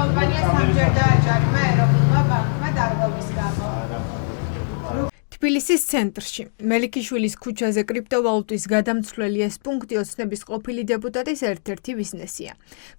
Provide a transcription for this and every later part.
კომპანია სამჯერ დააჯარიმა ეროვნულმა ბანკმა დარღვევის გამო. თბილისის ცენტრში მელიქიშვილის ქუჩაზე კრიპტოვალუტის გადამცვლელი ეს პუნქტი ოცნების ყოფილი დეპუტატის ერთ-ერთი ბიზნესია.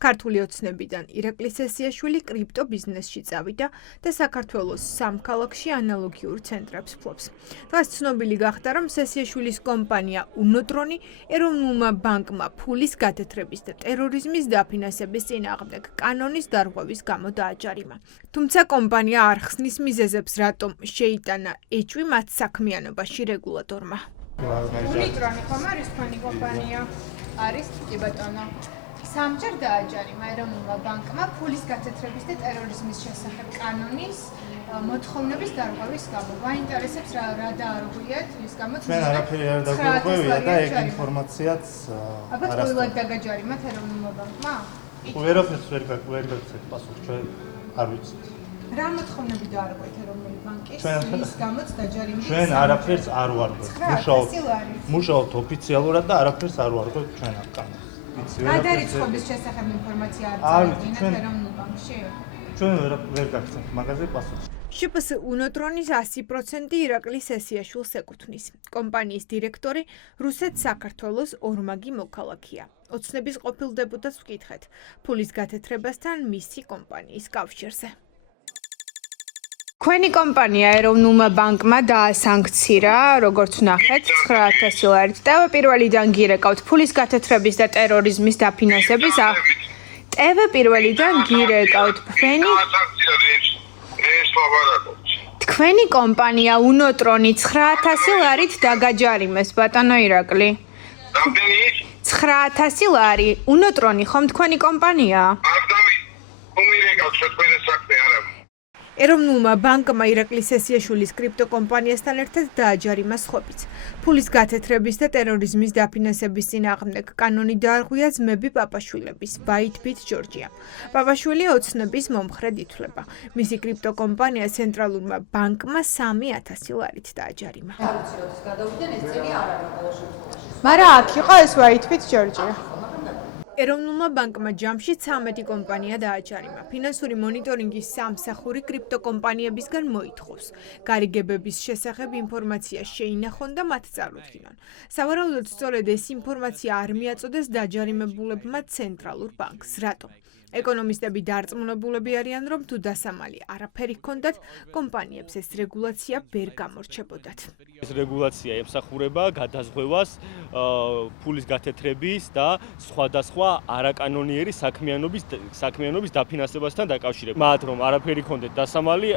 ქართული ოცნებიდან ირაკლი სესიაშვილი კრიპტო ბიზნესში წავიდა და საქართველოს სამ ქალაქში ანალოგიურ ცენტრებს ფლობს. დღეს ცნობილი გახდა, რომ სესიაშვილის კომპანია უნოტრონი ეროვნულმა ბანკმა ფულის გათეთრების და ტერორიზმის დაფინანსების წინააღმდეგ კანონის დარღვევის გამო დააჯარიმა. თუმცა კომპანია არ ხსნის მიზეზებს, რატომ შეიტანა ეჭვი მათ საქმიანობაში რეგულატორმა. უნოტრონი ხომ არის თქვენი კომპანია? არის, კი ბატონო. სამჯერ დააჯარიმა ეროვნულმა ბანკმა ფულის გათეთრების და ტერორიზმის შესახებ კანონის მოთხოვნების დარღვევის გამო. მაინტერესებს რა დაარღვიათ ის გამო? ჩვენ არაფერი არ დაგვიღვევია და ეგ ინფორმაციაც აბა ყოველად დაგაჯარიმათ ეროვნულმა ბანკმა? ვერაფერს ვერ გაგცეთ პასუხს, ჩვენ არ ვიცით. რა მოთხოვნები დაარღვიათ ეროვნული ბანკის ის გამოც დაჯარიმდით? ჩვენ არაფერს არ ვარღვევთ. მუშაობთ ოფიციალურად და არაფერს არ ვარღვევთ ჩვენ ამ კანონს. გადარიცხვის შესახებ ინფორმაცია არ წარდგინეთ ეროვნულ ბანკში? ჩვენ ვერ გაგცეთ მაგაზე პასუხს. შპს უნოტრონის 100% ირაკლი სესიაშვილს ეკუთვნის. კომპანიის დირექტორი რუსეთ-საქართველოს ორმაგი მოქალაქეა. ოცნების ყოფილ დეპუტატს ვკითხეთ ფულის გათეთრებასთან მისი კომპანიის კავშირზე. Თქვენი კომპანია ეროვნულმა ბანკმა დაასანქცირა, როგორც ნახეთ, 9000 ლარით. პირველიდან გირეკავთ ფულის გათეთრების და ტერორიზმის დაფინანსების. პირველიდან გირეკავთ თქვენი კომპანია უნოტრონი 9000 ლარით დაგაჯარიმეს, ბატონო ირაკლი. 9000 ლარი. უნოტრონი ხომ თქვენი კომპანია? ეროვნულმა ბანკმა ირაკლი სესიაშვილის კრიპტო კომპანიასთან ერთად დააჯარიმა სხვებიც. ფულის გათეთრების და ტერორიზმის დაფინანსების წინააღმდეგ კანონი დაარღვია ძმები პაპაშვილების, ბაითბით ჯორჯია. პაპაშვილი ოცნების მომხრედ ითვლება. მისი კრიპტო კომპანია ცენტრალურმა ბანკმა 3000 ლარით დააჯარიმა. მაგრამ აქ იყო ეს ბაითბით ჯორჯია. ეროვნულმა ბანკმა ჯამში 13 კომპანია დააჯარიმა. ფინანსური მონიტორინგის სამსახური კრიპტო კომპანიებისგან მოითხოვს. გარიგებების შესახებ ინფორმაცია შეინახონ და მათ წარუდგინონ. სავარაუდოდ სწორედ ეს ინფორმაცია არ მიაწოდეს დაჯარიმებულებმა ცენტრალურ ბანკს. რატომ? ეკონომისტები დარწმუნებულები არიან, რომ თუ დასამალი არაფერი ჰქონდათ, კომპანიებს ეს რეგულაცია ვერ გამორჩებოდათ. ეს რეგულაცია ემსახურება გადაზღვევას ფულის გათეთრების და სხვადასხვა არაკანონიერი საქმიანობის დაფინანსებასთან დაკავშირებით. მათ რომ არაფერი ჰქონდეთ დასამალი,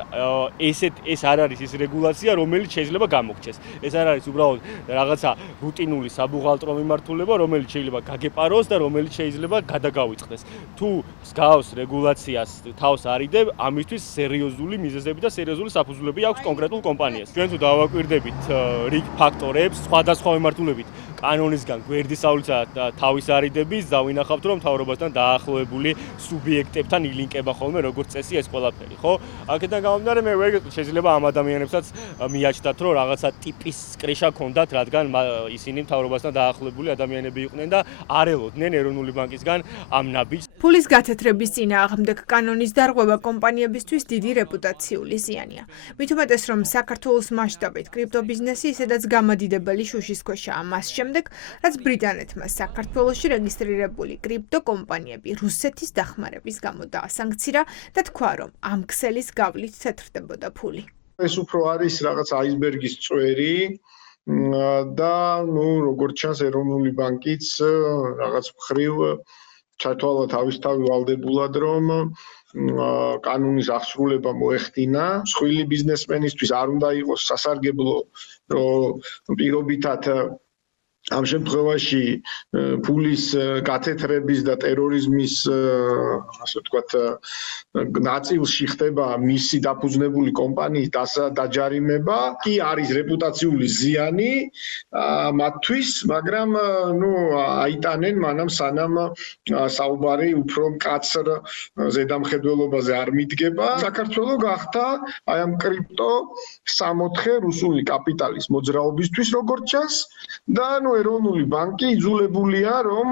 ეს არ არის ის რეგულაცია, რომელიც შეიძლება გამოგჩეს. ეს არ არის უბრალოდ რაღაცა რუტინული საბუღალტრო მიმართულება, რომელიც შეიძლება გაგეპაროს და რომელიც შეიძლება გადაგავიწყდეს. თუ მსგავს რეგულაციას თავს არიდებ, ამისთვის სერიოზული მიზეზები და სერიოზული საფუძვლები აქვს კონკრეტულ კომპანიას. ჩვენ თუ დავაკვირდებით რიგ ფაქტორებს, სხვადასხვა მიმართულებით კანონისგან გვერდისავლისა და თავის არიდების, დავინახავთ, რომ მთავრობასთან დაახლოებული სუბიექტებთან ილინკება ხოლმე როგორც წესი ეს ყველაფერი, ხო? აქედან გამომდინარე მე ვერ გეტყვი, შეიძლება ამ ადამიანებსაც მიაჩნდათ, რომ რაღაცა ტიპის კრეშა ჰქონდათ, რადგან ისინი მთავრობასთან დაახლოებული ადამიანები იყვნენ და არ ელოდნენ ეროვნული ბანკისგან ამ ნაბიჯს. ფულის გათეთრების წინააღმდეგ კანონის დარღვევა კომპანიებისთვის დიდი რეპუტაციული ზიანია. მით უმეტეს, რომ საქართველოს მასშტაბით კრიპტო ბიზნესი ისედაც გამადიდებელი შუშის ქვეშაა მას შემდეგ, რაც ბრიტანეთმა საქართველოში რეგისტრირებული კრიპტო კომპანიები რუსეთის დახმარების გამო დაასანქცირა და თქვა, რომ ამ ქსელის გავლით თეთრდებოდა ფული. ეს უფრო არის რაღაც აისბერგის წვერი და როგორც ჩანს ეროვნული ბანკიც რაღაც მხრივ ჩათვალა თავისთავად ვალდებულად, რომ კანონის აღსრულება მოეხდინა. მსხვილი ბიზნესმენისთვის არ უნდა იყოს სასარგებლო, რომ პირობითად ამ შემთხვევაში ფულის გათეთრების და ტერორიზმის ასე ვთქვათ ნაწილში ხდება მისი დაფუძნებული კომპანიის დაჯარიმება. კი არის რეპუტაციული ზიანი მათთვის, მაგრამ აიტანენ მანამ სანამ საუბარი უფრო მკაცრ ზედამხედველობაზე არ მიდგება. საქართველო გახდა აი ამ კრიპტო 64 რუსული კაპიტალის მოძრაობისთვის როგორც ჩანს და ანუ ეროვნული ბანკი იძულებულია რომ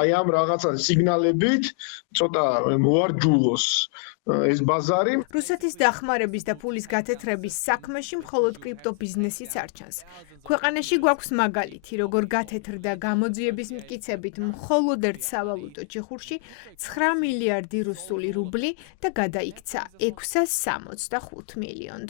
აი ამ რაღაცა სიგნალებით ცოტა მოარჯულოს ეს ბაზარი. რუსეთის დახმარების და ფულის გათეთრების საქმეში მხოლოდ კრიპტო ბიზნესიც არ ჩანს. ქვეყანაში გვაქვს მაგალითი, როგორ გათეთრდა გამოძიების მტკიცებით მხოლოდ ერთ სავალუტო ჩიხურში 9 მილიარდი რუსული რუბლი და გადაიქცა $665 მილიონ.